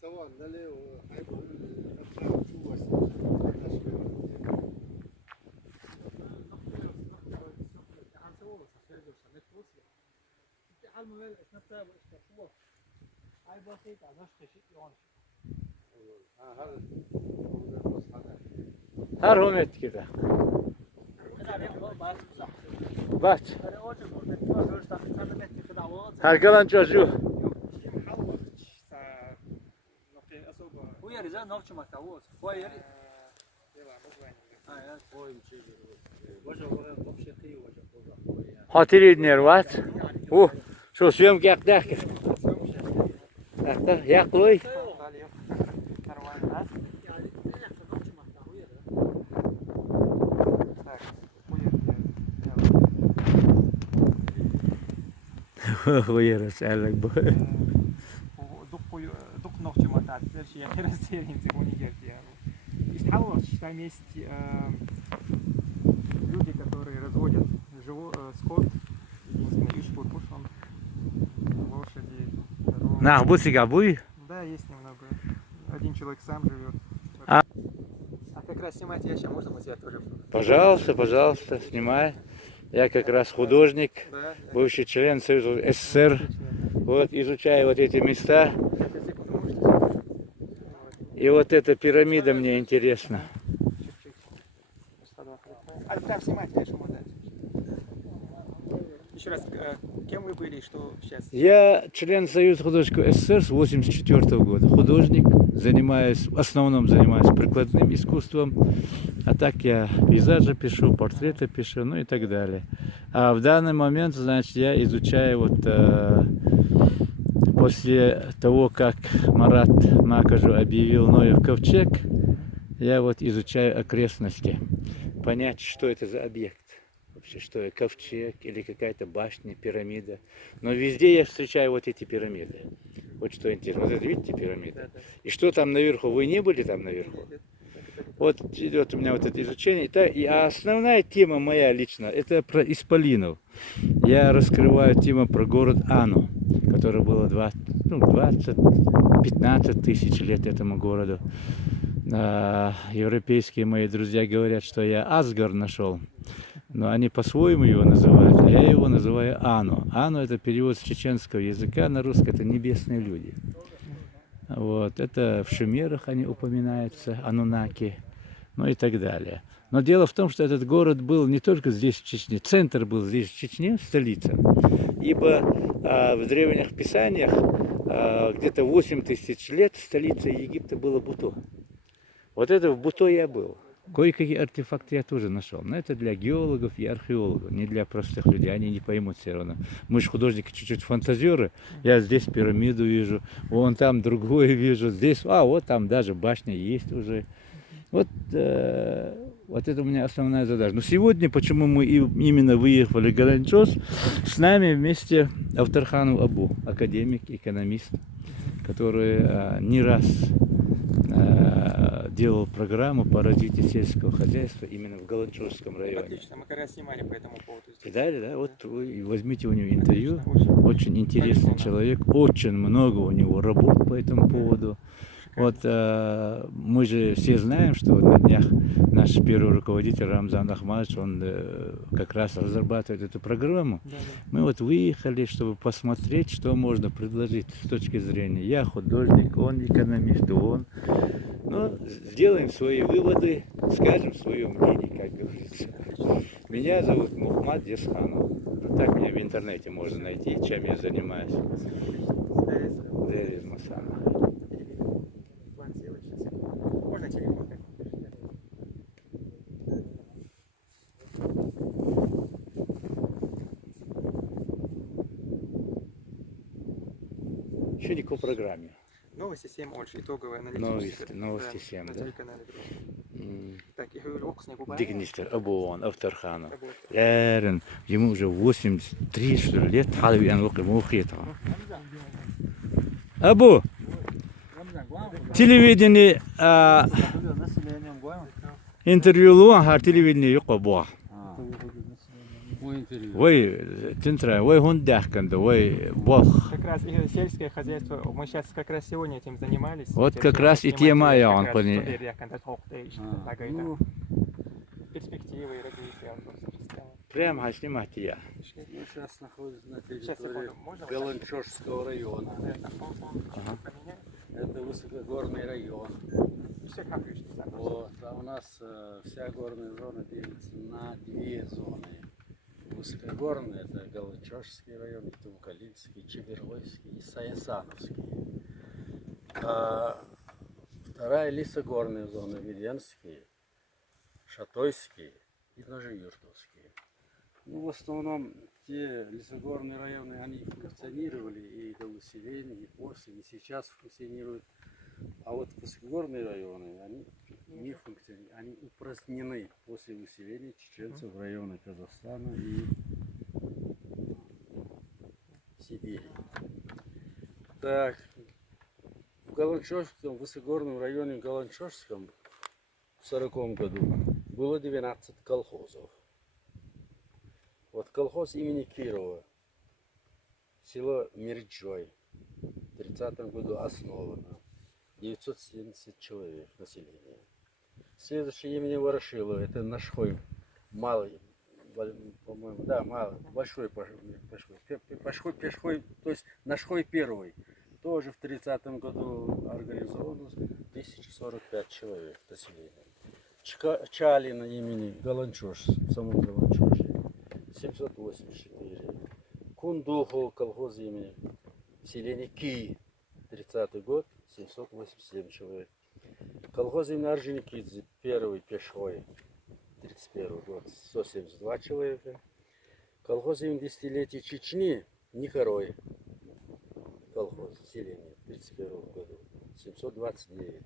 سواء للي وحيكون الأطراف جوا Her homet kida. Baş. Her kalan çocuğu. Hatırlayın nervat. Şu suyum yakdak. Yakloy. Uyarız elek bu. Дук ногче мотать, дальше я разделился, его не делал. И стало, там есть люди, которые разводят скот, единственный ишкур пушон, лошади, коровы. Нахбусика буй. Да, есть немного. Один человек сам живет. А как раз снимать я сейчас, можно мы себя тоже? Пожалуйста, пожалуйста, снимай. Я как раз художник, Да. бывший член Союза СССР. Вот изучаю вот эти места. И вот эта пирамида мне интересна. А там снимать я что мотать. Еще раз, кем вы были, что сейчас? Я член Союза художников СССР с 1984 года. Художник, в основном занимаюсь прикладным искусством. А так я пейзажи пишу, портреты пишу, ну и так далее. А в данный момент, значит, я изучаю после того, как Марат Макажу объявил Ноев ковчег, я изучаю окрестности. Понять, что это за объект. Вообще, что это ковчег или какая-то башня, пирамида. Но везде я встречаю вот эти пирамиды. Вот что интересно. Вот это, видите, пирамида? И что там наверху? Вы не были там наверху? Вот идет у меня вот это изучение. А основная тема моя лично, это про исполинов. Я раскрываю тему про город Ану, который было 15 тысяч лет этому городу. Европейские мои друзья говорят, что я Асгар нашел. Но они по-своему его называют, а я его называю Ану. Ану — это перевод с чеченского языка на русский, это небесные люди. Вот, это в Шумерах они упоминаются, Анунаки, ну и так далее. Но дело в том, что этот город был не только здесь, в Чечне, центр был здесь, в Чечне, столица. Ибо в древних писаниях где-то 8 тысяч лет столицей Египта было Буто. Вот это в Буто я был. Кое-какие артефакты я тоже нашел. Но это для геологов и археологов, не для простых людей. Они не поймут все равно. Мы же художники чуть-чуть фантазеры. Я здесь пирамиду вижу, вон там другое вижу, здесь, вот там даже башня есть уже. Вот это у меня основная задача. Но сегодня, почему мы именно выехали в Галенчос, с нами вместе Авторханов Абу, академик, экономист, который не раз делал программу по развитию сельского хозяйства именно в Галанчурском районе. Отлично, мы как раз снимали по этому поводу. Видали, да? Вот вы возьмите у него интервью. Очень интересный человек, очень много у него работ по этому поводу. Вот мы же все знаем, что на днях наш первый руководитель Рамзан Ахмадович, он как раз разрабатывает эту программу. Мы выехали, чтобы посмотреть, что можно предложить с точки зрения. Я художник, он экономист, он. Но сделаем свои выводы, скажем свое мнение, как говорится. Меня зовут Мухмад Десханов. Так меня в интернете можно найти, чем я занимаюсь. Дерез Масана. Можно телефон? Еще не по программе. Новости 7 Ольши, итоговая аналитика. Новости 7, да? Так, я говорю, Дигнистер, Абуан, Авторханов. Лерен, ему уже 83 что ли, лет, халви анлоки мухита. Абу! Телевидение, интервью луан, телевидение юк Абуа. интервью. Вы, Центра, вы гундяхканду, вы бог. Как раз и сельское хозяйство, мы сейчас как раз сегодня этим занимались. Вот Сейчас как раз и снимать тема, как я раз он пони- студия Ряканда Тохтейш, Нагайда. Ну, Перспективы и развития Антоса. Прям снимать я. мы сейчас находимся на Сейчас, территории секунду, можно? Галанчожского района. Ага. Поменять? Это высокогорный район. Все капаешь, не знаю. Вот, а у нас вся горная зона делится на две зоны. Высокогорная — это Галанчожский район, Тувкалинский, Чеберлойский и Саясановский. А вторая лесогорная зона — Веденский, Шатойский и Ножеюртовский. Ну, в основном те лесогорные районы, они функционировали и до усиления, и после, и сейчас функционируют. А вот высокогорные районы, они не функционируют, они упразднены после усиления чеченцев в районы Казахстана и Сибири. Так, в Галанчожском, высокогорном районе Галанчожском в 1940 году было 12 колхозов. Вот колхоз имени Кирова, село Мирджой, в 30 году основано, 970 человек населения. Следующее имени Ворошилова, это Нашхой, малый, по-моему, да, малый, большой Пешхой, то есть Нашхой первый, тоже в 30 году организовано 1045 человек населения. Чалина имени Галанчош, в самом Галанчоше, 784. Кундуху колхоз имени селение Ки, 30 год, 787 человек. Колхоз имени Орджоникидзе, первый Пешхой, 31 год, 172 человека. Колхоз имени Десятилетия Чечни, Никорой, колхоз, селение, в 31 году, 729.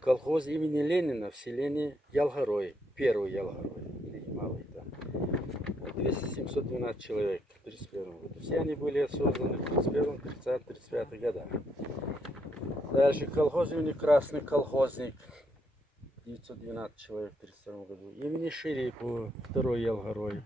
Колхоз имени Ленина в селении Ялгорой, первый Ялгорой, или малый там, 712 человек в 31 году. Все они были созданы в 31, 30, 35 годах. Дальше колхоз имени Красный колхозник, 912 человек в 32 году. Имени Шерипова, второй Ялгорой.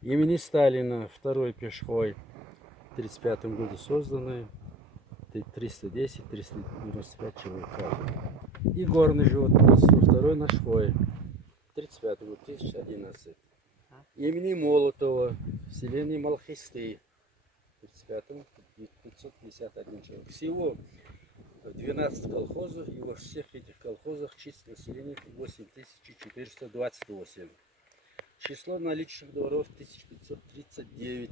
Имени Сталина, второй Пешхой, в 35 году созданы. 310-395 человек каждый. И горный животноводство, второй Нашхой, 35 год, 1011. Имени Молотова, в селении Малхисты, в 35-м 551 человек. Всего 12 колхозов, и во всех этих колхозах численность населения 8428. Число наличных дворов 1539.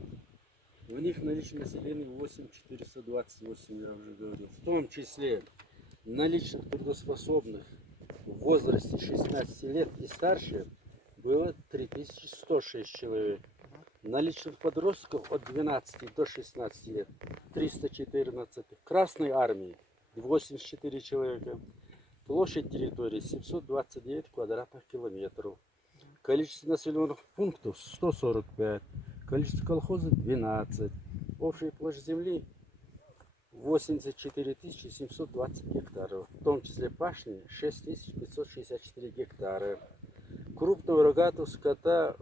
В них наличное население 8428, я уже говорил. В том числе наличных трудоспособных в возрасте 16 лет и старше было 3106 человек. Наличных подростков от 12 до 16 лет 314. В Красной армии 84 человека. Площадь территории 729 квадратных километров. Количество населенных пунктов 145. Количество колхозов 12. Общая площадь земли 84 720 гектаров. В том числе пашни 6564 гектара. Крупного рогатого скота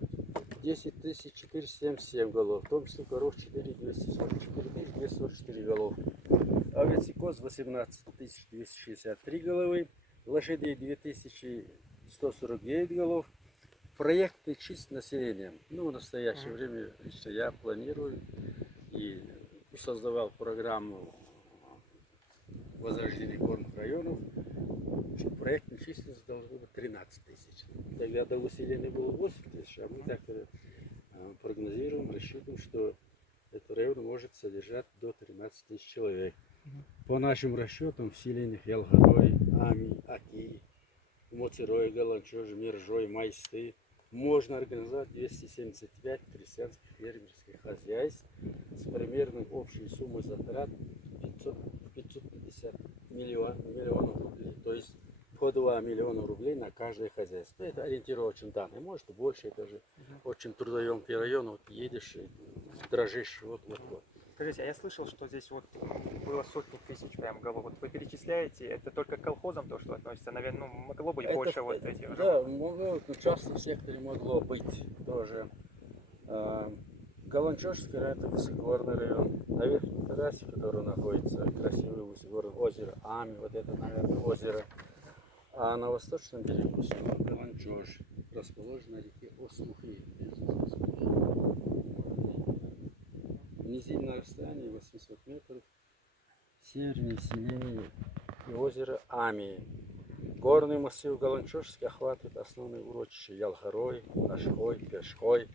10 477 голов. В том числе коров 244 244 голов. Овец и коз 18 263 головы. Лошадей 2149 голов. Проекты чисто населения. Ну, в настоящее время лично я планирую и создавал программу возрождения горных районов. Проектная численность должна быть 13 тысяч. Тогда до выселения было 8 тысяч, а мы так прогнозируем, рассчитываем, что этот район может содержать до 13 тысяч человек. По нашим расчетам в селениях Ялгорой, Ами, Аки, Моцерой, Галанчож, Миржой, Майсты можно организовать 275 крестьянских фермерских хозяйств с примерной общей суммой затрат 550 миллионов рублей. То есть по 2 миллиона рублей на каждое хозяйство. Это ориентировочные данные. Может и больше. Это же очень трудоемкий район. Вот едешь и дрожишь. Вот. Скажите, а я слышал, что здесь вот было сотни тысяч прям голов. Вот вы перечисляете, это только к колхозам то, что относится, наверное, ну, могло быть больше вот этих. Да, могло, в частном секторе могло быть тоже. Галанчожский район — это высокогорный район. На верхнем террасе, который находится, красивое высокогорное озеро Ами, вот это, наверное, озеро. А на восточном берегу село Галанчож, расположено на реке Осмухи. Низинное расстояние 800 метров, севернее, синее и озеро Ами. Горный массив Галанчожский охватывает основные урочища Ялхарой, Ашхой, Пешхой,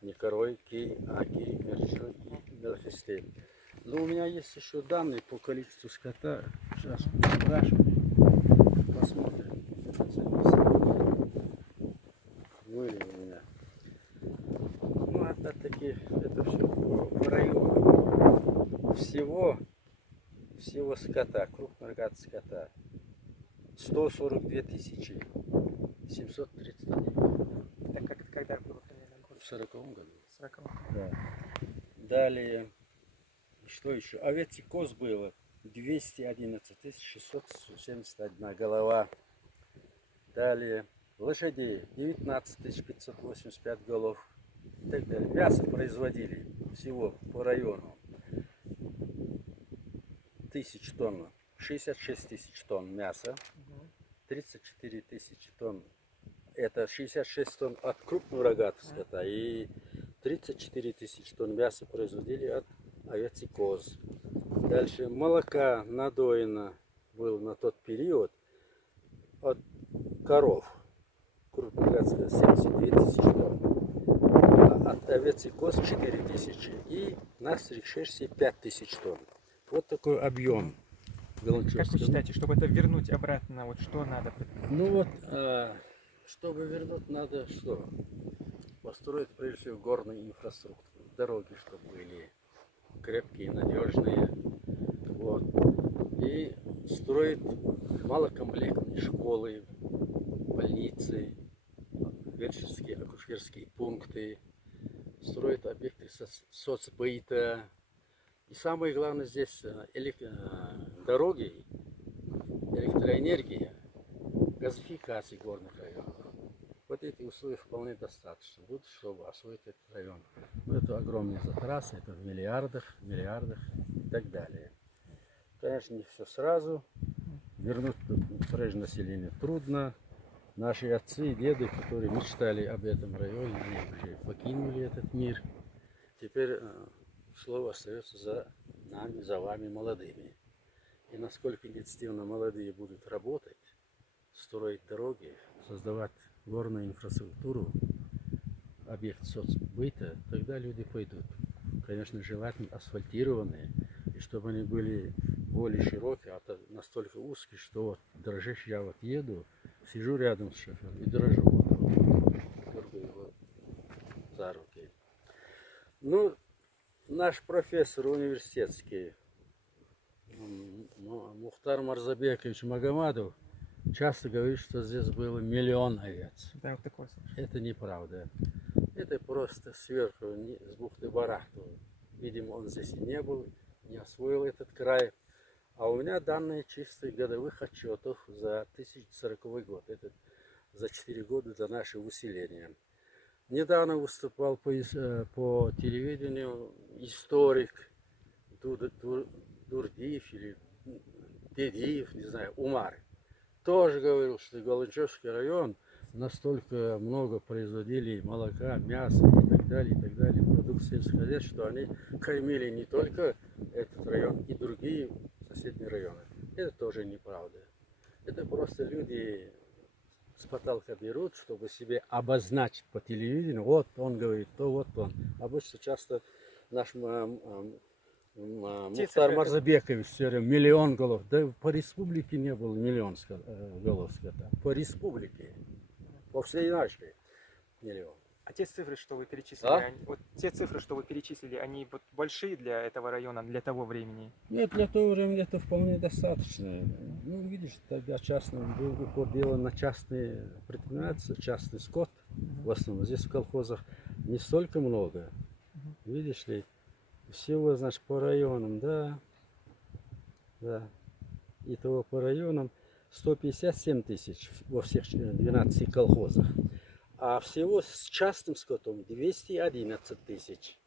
Никорой, Кий, Аки, Мерчой и Мелхистей. Но у меня есть еще данные по количеству скота. Сейчас покажу. Посмотрим. Были у меня. Ну, опять-таки, это все по району. Всего скота, крупного рогатого скота, 142 тысячи 731. Так как это когда было примерно год? В 40-м году. 40. Да. Далее, что еще? Овец и коз было 211 671 голова. Далее, лошадей 19 585 голов. И так далее. Мясо производили всего по району 1000 тонн, 66 тысяч тонн мяса, 34 тысячи тонн. Это 66 тонн от крупного рогатого скота и 34 тысячи тонн мяса производили от овец и коз. Дальше молока надоено было на тот период от коров. Крупного рогатого 72 тысячи тонн. А от овец и коз 4 тысячи. И нас решившие 5 тысяч тонн. Вот такой объем. Как вы считаете, чтобы это вернуть обратно, вот что надо? Ну вот, чтобы вернуть, надо что? Построить прежде всего горную инфраструктуру. Дороги, чтобы были крепкие, надежные. Вот. И строить малокомплектные школы, больницы, фельдшерские, акушерские пункты. Строить объекты соцбыта. И самое главное здесь дороги, электроэнергия, газификация горных районов. Вот эти условия вполне достаточно будут, чтобы освоить этот район. Но это огромные затраты, это в миллиардах и так далее. Конечно, не все сразу. Вернуть прежнее население трудно. Наши отцы и деды, которые мечтали об этом районе, они уже покинули этот мир. Теперь слово остается за нами, за вами, молодыми. И насколько интенсивно молодые будут работать, строить дороги, создавать горную инфраструктуру, объект соцбыта, тогда люди пойдут. Конечно, желательно асфальтированные, и чтобы они были более широкие, а то настолько узкие, что вот дрожишь, я вот еду, сижу рядом с шофером и дрожу, дергаю его за руки. Ну, наш профессор университетский Мухтар Марзабекович Магомадов часто говорит, что здесь было 1 000 000 овец. Да, вот такое слышал. Это неправда. Это просто сверху, с бухты-барахты. Видимо, он здесь и не был, не освоил этот край. А у меня данные чистых годовых отчетов за 1040 год. Это за 4 года до нашего выселения. Недавно выступал по телевидению историк Дурдиев или Дедиев, не знаю, Умар. Тоже говорил, что Галанчожский район настолько много производили молока, мяса и так далее, продукты сельского хозяйства, что они кормили не только этот район и другие соседние районы. Это тоже неправда. Это просто люди с потолка берут, чтобы себе обозначить по телевидению, вот он говорит, то вот он. Обычно часто наш Мухтар Марзабекович все время 1 000 000 голов. Да по республике не было 1 000 000 голов скота. По республике. По всей нашей 1 000 000. А те цифры, что вы перечислили, вот те цифры, что вы перечислили, они вот большие для этого района, для того времени? Нет, для того времени это вполне достаточно. Ну, видишь, тогда был упор делан на частные предпринимательства, частный скот. В основном здесь в колхозах не столько много. Видишь ли, всего, значит, по районам, да. Итого по районам 157 тысяч во всех 12 колхозах. А всего с частным скотом 211 тысяч.